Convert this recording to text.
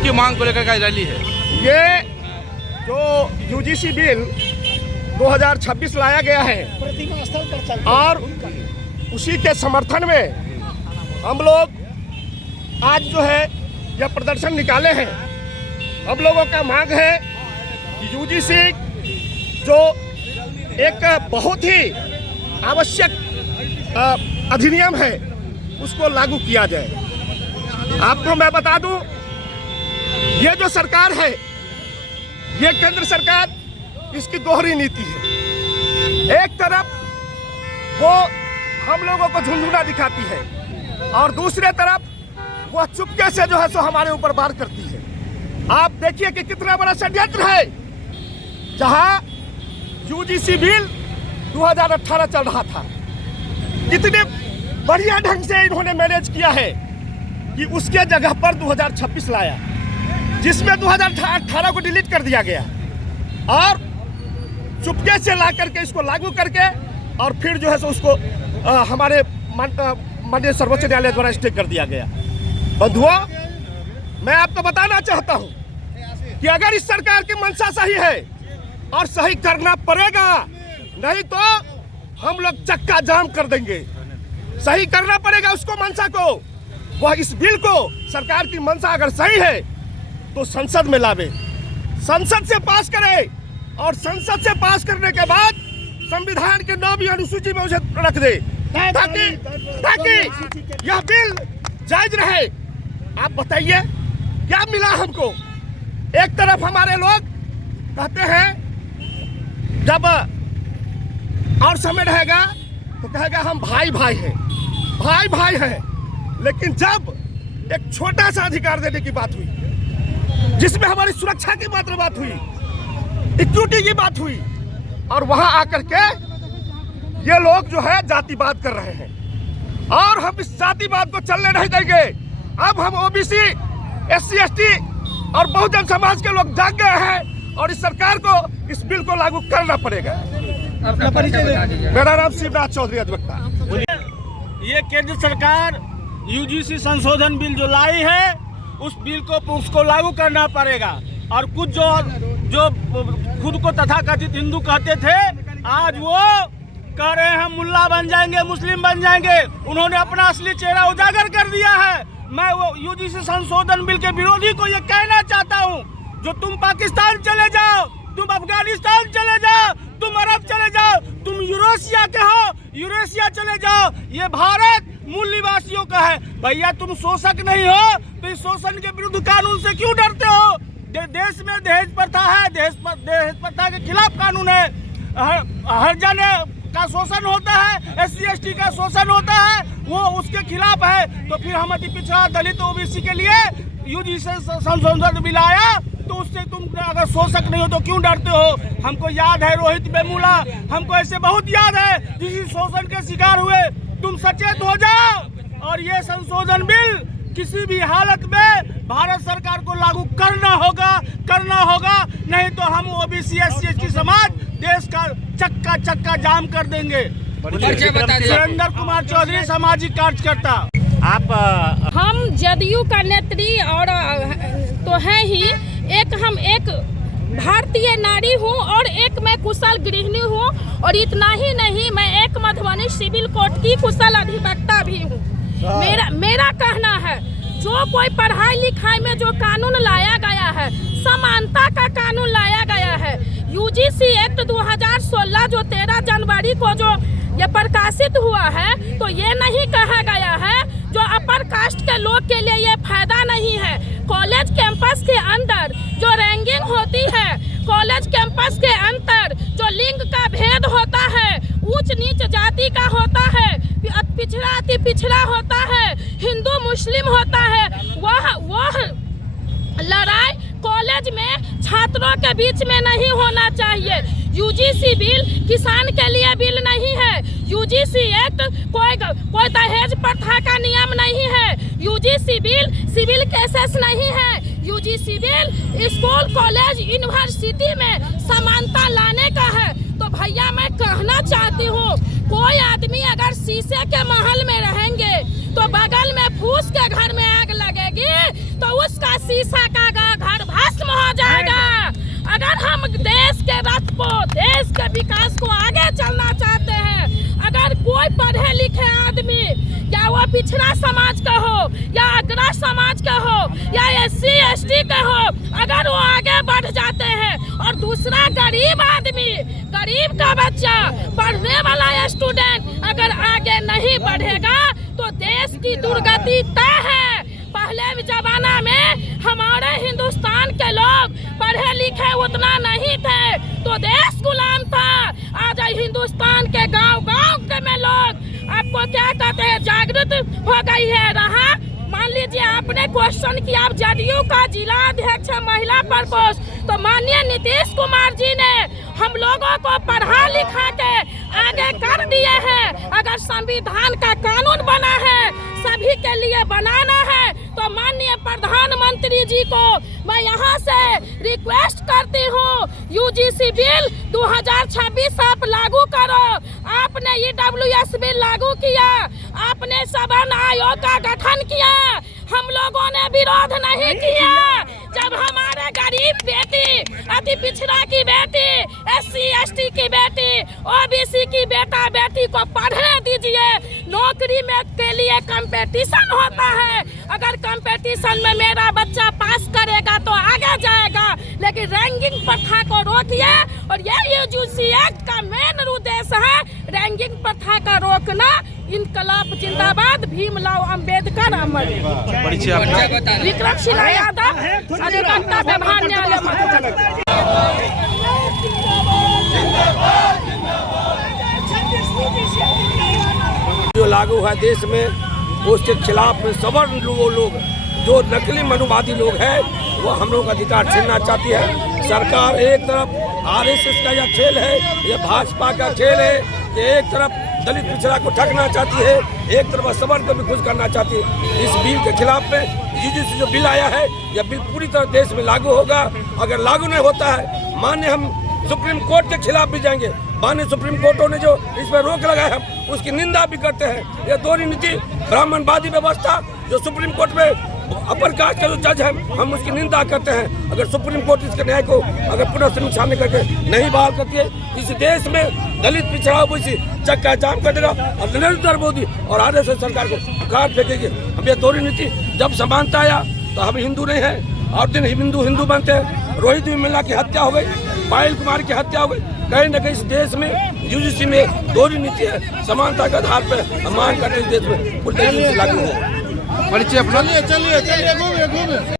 की मांग को लेकर का रैली है। ये जो यूजीसी बिल 2026 लाया गया है और उसी के समर्थन में हम लोग आज जो है यह प्रदर्शन निकाले हैं। हम लोगों का मांग है कि यूजीसी जो एक बहुत ही आवश्यक अधिनियम है उसको लागू किया जाए। आपको मैं बता दूं, ये जो सरकार है, ये केंद्र सरकार, इसकी दोहरी नीति है। एक तरफ वो हम लोगों को झुंझुना दिखाती है और दूसरे तरफ वह चुपके से जो है सो हमारे ऊपर वार करती है। आप देखिए कि कितना बड़ा षड्यंत्र है। जहां यूजीसी बिल 2018 चल रहा था, कितने बढ़िया ढंग से इन्होंने मैनेज किया है कि उसके जगह पर 2026 लाया, जिसमें 2018 को डिलीट कर दिया गया और चुपके से ला करके इसको लागू करके और फिर जो है सो उसको हमारे माननीय सर्वोच्च न्यायालय द्वारा स्टे कर दिया गया। बंधुओं, मैं आपको बताना चाहता हूं कि अगर इस सरकार की मंशा सही है और सही करना पड़ेगा, नहीं तो हम लोग चक्का जाम कर देंगे। सही करना पड़ेगा उसको, मंशा को। वह इस बिल को, सरकार की मंशा अगर सही है तो संसद में लावे, संसद से पास करे और संसद से पास करने के बाद संविधान के 9वीं अनुसूची में उसे रख दे, ताकि यह बिल जायज रहे। आप बताइए क्या मिला हमको? एक तरफ हमारे लोग कहते हैं जब और समय रहेगा तो कहेगा हम भाई भाई हैं, भाई भाई हैं, लेकिन जब एक छोटा सा अधिकार देने की बात हुई, जिसमें हमारी सुरक्षा की मात्र बात हुई, इक्विटी की बात हुई, और वहां आकर के ये लोग जो है जातिवाद कर रहे हैं और हम इस जातिवाद को चलने नहीं देंगे। अब हम ओबीसी, SC, ST और बहुजन समाज के लोग जाग गए हैं और इस सरकार को इस बिल को लागू करना पड़ेगा। अपना परिचय दीजिए। मेरा नाम शिवनाथ चौधरी अधिवक्ता। ये केंद्र सरकार यूजीसी संशोधन बिल जो लाई है, उस बिल को उसको लागू करना पड़ेगा। और कुछ जो खुद को तथाकथित हिंदू कहते थे, आज वो कह रहे हैं हम मुल्ला बन जाएंगे, मुस्लिम बन जाएंगे। उन्होंने अपना असली चेहरा उजागर कर दिया है। मैं वो यूजीसी संशोधन बिल के विरोधी को ये कहना चाहता हूँ, जो तुम पाकिस्तान चले जाओ, तुम अफगानिस्तान चले जाओ, तुम अरब चले जाओ, तुम यूरोसिया के हो, यूरेशिया चले जाओ, ये भारत मूल निवासियों का है। भैया तुम शोषक नहीं हो तो इस शोषण के विरुद्ध कानून से क्यों डरते हो? देश में दहेज प्रथा है, दहेज प्रथा के खिलाफ कानून है। हर जन का शोषण होता है, SC, ST का शोषण होता है, वो उसके खिलाफ है। तो फिर हम अति पिछड़ा दलित OBC के लिए यूजीसी संशोधन बिल आया, तो उससे तुम अगर शोषक नहीं हो तो क्यों डरते हो? हमको याद है रोहित वेमुला, हमको ऐसे बहुत याद है जिस शोषण के शिकार हुए। तुम सचेत हो जाओ और ये संशोधन बिल किसी भी हालत में भारत सरकार को लागू करना होगा, नहीं तो हम OBC, SC, ST समाज देश का चक्का जाम कर देंगे। सुरेंद्र कुमार चौधरी, सामाजिक कार्यकर्ता। आप हम जदयू का नेत्री और तो है ही, हम एक भारतीय नारी हूँ और एक मैं कुशल गृहिणी हूँ, और इतना ही नहीं, मैं एक मधुबनी सिविल कोर्ट की कुशल अधिवक्ता भी हूँ। मेरा कहना है, जो कोई पढ़ाई लिखाई में जो कानून लाया गया है, समानता का कानून लाया गया है। यूजीसी एक्ट 2016 जो 13 जनवरी को जो ये प्रकाशित हुआ है, तो ये नहीं कहा गया है जो अपर कास्ट के लोग के लिए ये फायदा नहीं है। कॉलेज कैंपस के अंदर जो रैंकिंग होती है, कॉलेज कैंपस के अंदर जो लिंग का भेद होता है, ऊंच नीच जाति का होता है, पिछड़ा अति पिछड़ा होता है, हिंदू मुस्लिम होता है, वह लड़ाई कॉलेज में छात्रों के बीच में नहीं होना चाहिए। यूजीसी बिल किसान के लिए बिल नहीं है। यूजीसी एक्ट कोई दहेज प्रथा का नियम नहीं है। यूजीसी बिल सिविल केसेस नहीं है। UGC bill school, college, university में समानता लाने का है। तो भैया मैं कहना चाहती हूँ, कोई आदमी अगर शीशे के महल में रहेंगे तो बगल में फूस के घर में आग लगेगी, देश के रथ को, देश के विकास को आगे चलना चाहते हैं। अगर कोई पढ़े लिखे आदमी, या वो पिछड़ा समाज का हो या अग्रसर समाज का हो या SC ST का हो, अगर वो आगे बढ़ जाते हैं और दूसरा गरीब आदमी, गरीब का बच्चा, पढ़ने वाला स्टूडेंट अगर आगे नहीं बढ़ेगा तो देश की दुर्गति तय है। पहले जमाना में हमारे हिंदुस्तान के लोग पढ़े लिखे उतना नहीं थे तो देश गुलाम था। आज हिंदुस्तान के गांव-गांव के में लोग आपको क्या कहते हैं, जागृत हो गई है। रहा मान लीजिए आपने क्वेश्चन किया, आप जदयू का जिला अध्यक्ष है महिला पर पोस्ट, तो माननीय नीतीश कुमार जी ने हम लोगों को पढ़ा लिखा के आगे कर दिए हैं। अगर संविधान का कानून बना है, सभी के लिए बनाना है, तो माननीय प्रधानमंत्री जी को मैं यहाँ से रिक्वेस्ट करती हूँ, UGC बिल 2026 आप लागू करो। आपने EWS बिल लागू किया, आपने सवन आयोग का गठन किया, हम लोगों ने विरोध नहीं किया। जब हमारे गरीब बेटी, अति पिछड़ा की बेटी, SC ST की बेटी, OBC की बेटा बेटी को पढ़ने दीजिए। नौकरी में के लिए कंपटीशन होता है, अगर कंपटीशन में मेरा बच्चा पास करेगा तो आगे जाएगा, लेकिन रैंकिंग प्रथा को रोकिए। और ये UGC एक्ट का मेन उद्देश्य है रैंकिंग प्रथा का रोकना। इनकलाब जिंदाबाद, भीमराव अंबेडकर अमर। परिचय आपका? विक्रम शिला यादव, अधिवक्ता व्यवहार न्यायालय। जो लागू है देश में, उसके खिलाफ सवर्ण वो लोग जो नकली मनुवादी लोग हैं वो हम लोग का अधिकार छीनना चाहती है। सरकार एक तरफ RSS का यह खेल है, यह भाजपा का खेल है, कि एक तरफ दलित पिछड़ा को ठगना चाहती है, एक तरफ सवर्ण को भी खुश करना चाहती है। इस बिल के खिलाफ में UGC जो बिल आया है, यह बिल पूरी तरह देश में लागू होगा। अगर लागू नहीं होता है, मान्य हम सुप्रीम कोर्ट के खिलाफ भी जाएंगे। माननीय सुप्रीम कोर्टों ने जो इस पर रोक लगाया, हम उसकी निंदा भी करते हैं। यह दोहरी नीति, ब्राह्मणवादी व्यवस्था जो सुप्रीम कोर्ट में अपर कास्ट के जो जज हैं, हम उसकी निंदा करते हैं। अगर सुप्रीम कोर्ट इसके न्याय को अगर पुनः समीक्षा करके नहीं बहाल करती है, इस देश में दलित पिछड़ा ओबीसी चक्का जाम कर देगा और नरेंद्र मोदी और RSS सरकार को काट फेंकेगी। हम ये दोहरी नीति, जब समानता आया तो हम हिंदू नहीं है और दिन हिंदू बनते हैं। रोहित विमला की हत्या हो गई, पायल कुमार की हत्या हो गई। कहीं न कहीं इस देश में UGC में दोहरी नीति है। समानता के आधार पर मान करके इस देश में लागू है। परिचय अपना? चलिए